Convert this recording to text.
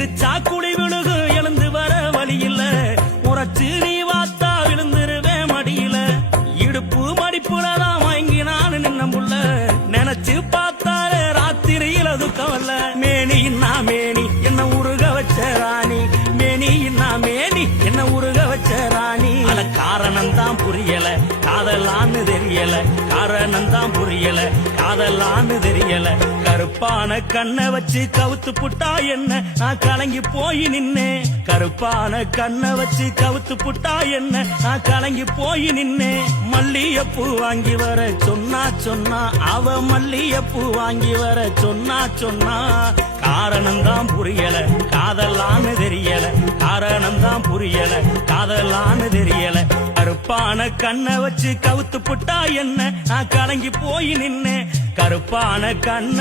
சிரிச்சா குழி விழுகு எழுந்து வர வழி இல்ல உரைச்சு நீ வாத்தா விழுந்துருவே மடியில இடுப்பு மடிப்புலதான் வாங்கி நான் நின்ன புள்ள நினைச்சு பார்த்தாலே ராத்திரியில துக்கவல்ல மேனின்னா மேனி என்ன உருக வச்ச ராணி மேனின்னா மேனி என்ன உருக வச்ச ராணி அத காரணம் தான் புரியல காதலான்னு தெரியல காரணம் தான் புரியல காதலான்னு தெரியல கருப்பான கண்ணை வச்சு கவுத்து புட்டா என்ன நான் கலங்கி போய் நின்னே கருப்பான கண்ணை வச்சு கவுத்து புட்டா என்ன நான் கலங்கி போய் நின்னே மல்லியப்பூ வாங்கி வர சொன்னா சொன்னா அவ மல்லியப்பூ வாங்கி வர சொன்னா காரணம் தான் புரியல காதலான்னு தெரியல காரணம் தான் புரியல காதலான்னு தெரியல கருப்பான கண்ணை வச்சு கவுத்து புட்டா என்ன நான் கலங்கி போய் நின்னே கருப்பான கண்ண